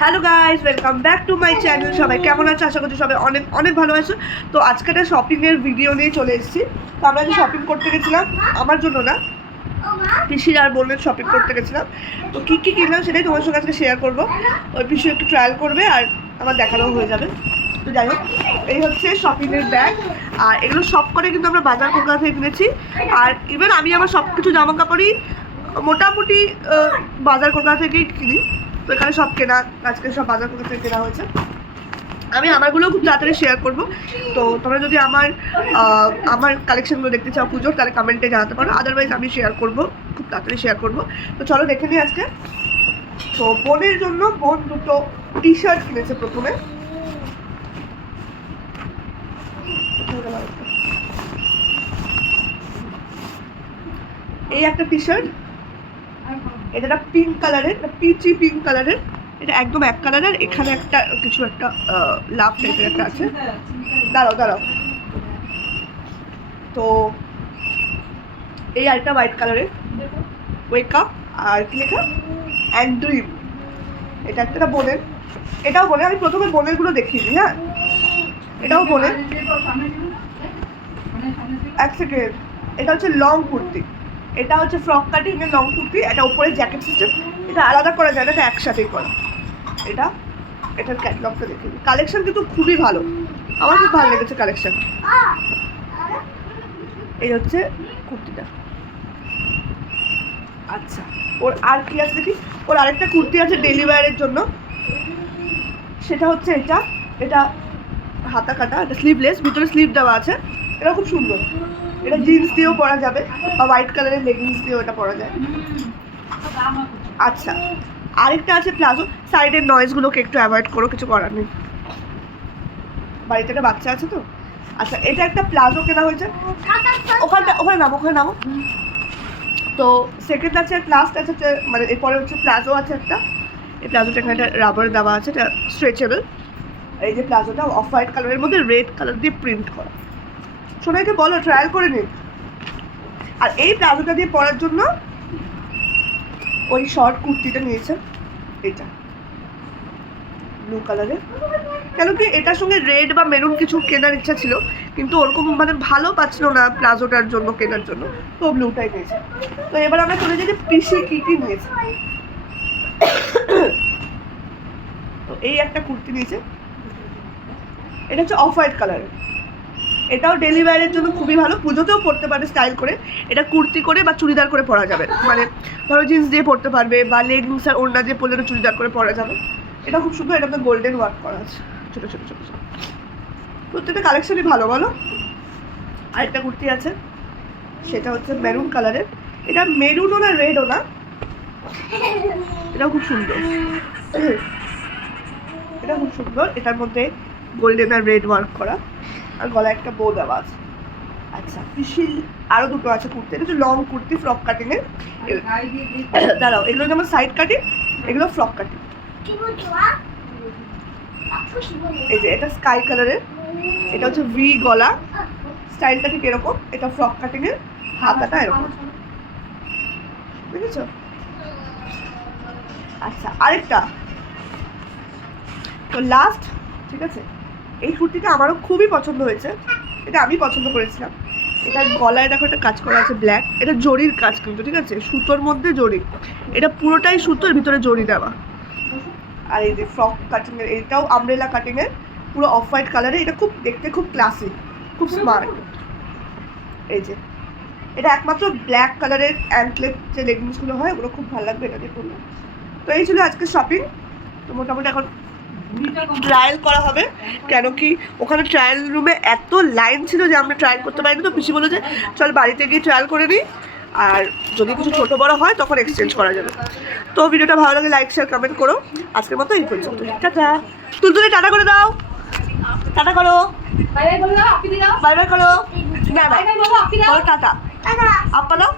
Hello guys, welcome back to my channel. সবাই কেমন আছে? আশা করছি সবাই অনেক অনেক ভালো আছো। তো আজকে একটা শপিংয়ের ভিডিও নিয়ে চলে এসেছি। তো আমরা যে শপিং করতে গেছিলাম, আমার জন্য না, পিসির আর বোনের শপিং করতে গেছিলাম। তো কী কী কিনলাম সেটাই তোমার সঙ্গে আজকে শেয়ার করবো। ওই পিসি একটু ট্রায়াল করবে আর আমার দেখানোও হয়ে যাবে। তো যাই হোক, এই হচ্ছে শপিংয়ের ব্যাগ। আর এগুলো সব করে কিন্তু আমরা বাজার কলকাতা থেকে কিনেছি। আর ইভেন আমি আমার সব কিছু জামা কাপড়ই মোটামুটি বাজার কলকাতা থেকেই কিনি। তো এখানে সব কেনা, আজকে সব বাজার কলকাতা থেকে কেনা হয়েছে। আমি আমারগুলো খুব তাড়াতাড়ি শেয়ার করবো। তো তোমরা যদি আমার কালেকশনগুলো দেখতে চাও পুজোর, তাহলে কমেন্টে জানাতে পারো। আদারওয়াইজ আমি শেয়ার করবো, খুব তাড়াতাড়ি শেয়ার করবো। তো চলো দেখে নিই আজকে। তো বোনের জন্য বোন দুটো টি শার্ট কিনেছে প্রথমে। এই একটা টি শার্ট, এটা পিঙ্ক কালারের, পিচি পিঙ্ক কালারের। এটা একদম এক কালারের। এখানে একটা কিছু একটা লাভ টাইপের একটা আছে। দাঁড়াও। তো এই আরেকটা হোয়াইট কালারের, ওয়েক আপ আর কি লেখা, অ্যান্ড ড্রিম। এটা একটা বোনের, এটাও বোনের। আমি প্রথমে বোনেরগুলো দেখিয়ে দিই। হ্যাঁ, এটাও বোনের। এক সেকেন্ড, এটা হচ্ছে লং কুর্তি। এটা হচ্ছে ফ্রক কাটিং এর লং কুর্তি। এটা উপরে জ্যাকেট সিস্টেম। এটা আলাদা করা যায় না, এটা একসাথেই করা। এটার ক্যাটলগটা দেখে দিই। কালেকশন কিন্তু খুবই ভালো, আমার খুব ভালো লেগেছে কালেকশন। এই হচ্ছে কুর্তিটা। আচ্ছা, ওর আর কি আছে দেখি। ওর আরেকটা কুর্তি আছে ডেলি ওয়্যারের জন্য, সেটা হচ্ছে এটা হাতা কাটা, এটা স্লিভলেস, ভিতরে স্লিভ দেওয়া আছে। এটা খুব সুন্দর। এটা জিন্স দিয়েও পরা যাবে বা হোয়াইট কালারের লেগিংস দিয়েও এটা পরা যায়। আচ্ছা, আরেকটা আছে প্লাজো। সাইডের নয়েজগুলোকে একটু অ্যাভয়েড করো, কিছু করার নেই, বাড়িতে একটা বাচ্চা আছে তো। আচ্ছা, এটা একটা প্লাজো কেনা হয়েছে। ওখানে নামো। তো সেকেন্ড আছে, লাস্ট আছে, মানে এরপরে হচ্ছে প্লাজো আছে একটা। এই প্লাজোটা এখানে একটা রাবার দেওয়া আছে, এটা স্ট্রেচেবল। এই যে প্লাজোটা অফ হোয়াইট কালারের মধ্যে রেড কালার দিয়ে প্রিন্ট করা। সোনাইকে বলো ট্রায়াল করে নিন। আর এই প্লাজোটা দিয়ে পরার জন্য ওই শর্ট কুর্তিটা নিয়েছে, এটা ব্লু কালারের। কেন কি এটার সঙ্গে রেড বা মেরুন কিছু কেনার ইচ্ছা ছিল, কিন্তু ওরকম মানে ভালো পাচ্ছিল না প্লাজোটার জন্য কেনার জন্য, তো ব্লুটাই নিয়েছে। তো এবার আমরা চলে যাই যে পিসি কি নিয়েছে। তো এই একটা কুর্তি নিয়েছে, এটা হচ্ছে অফ হোয়াইট কালারের। এটাও ডেলি ওয়্যারের জন্য খুবই ভালো, পুজোতেও পরতে পারে স্টাইল করে। এটা কুর্তি করে বা চুড়িদার করে পরা যাবে, মানে ধরো জিন্স দিয়ে পরতে পারবে বা লেগিংস আর ওড়না দিয়ে পরলে চুড়িদার করে পরা যাবে। এটা খুব সুন্দর। এটা গোল্ডেন ওয়ার্ক করা আছে, ছোটো ছোটো। প্রত্যেকটা কালেকশনই ভালো বলো। আরেকটা কুর্তি আছে, সেটা হচ্ছে মেরুন কালারের। এটা মেরুনও না রেডও না, এটাও খুব সুন্দর। এটার মধ্যে গোল্ডেন আর রেড ওয়ার্ক করা, আর গলায় একটা বো দেওয়া আছে। আচ্ছা, পিসিল আরও দুটো আছে কুর্তি। এটা হচ্ছে লং কুর্তি ফ্রক কাটিংয়ের। দাঁড়াও, এগুলো যেমন সাইড কাটিং, এগুলো ফ্রক কাটিং। এই যে এটা স্কাই কালারের, এটা হচ্ছে ভি গলা, স্টাইলটা ঠিক এরকম। এটা ফ্রক কাটিংয়ের, হাতাটা এরকম, বুঝেছো? আচ্ছা, আরেকটা তো লাস্ট, ঠিক আছে। এই কুর্তিটা আমারও খুবই পছন্দ হয়েছে, এটা আমি পছন্দ করেছিলাম। এটা গলায় দেখো একটা কাজ করা আছে ব্ল্যাক, এটা জরির কাজ কিন্তু, ঠিক আছে, সুতোর মধ্যে জরি। এটা পুরোটাই সুতোর ভিতরে জরি দেওয়া। আর এই যে ফ্রক কাটিংয়ের, এটাও আমব্রেলা কাটিংয়ের, পুরো অফ হোয়াইট কালারে। এটা খুব দেখতে খুব ক্লাসিক, খুব স্মার্ট। এই যে এটা একমাত্র ব্ল্যাক কালারের অ্যাঙ্কলেট যে লেগিংসগুলো হয়, ওগুলো খুব ভালো লাগবে এটা দিয়ে পরলে। তো এই ছিল আজকে শপিং। তো মোটামুটি এখন ট্রায়াল করা হবে, কেন কি ওখানে ট্রায়াল রুমে এত লাইন ছিল যে আমরা ট্রায়াল করতে পারিনি। তো পিসি বলে যে চল বাড়িতে গিয়ে ট্রায়াল করে নিই, আর যদি কিছু ছোটো বড়ো হয় তখন এক্সচেঞ্জ করা যাবে। তো ভিডিওটা ভালো লাগে লাইক শেয়ার কমেন্ট করো। আজকের মতো এই পর্যন্ত, টাটা। তুলতুলি টাটা করে দাও, টাটা করো, বাই বাই করো। না বলো টাটা, আপা দাও।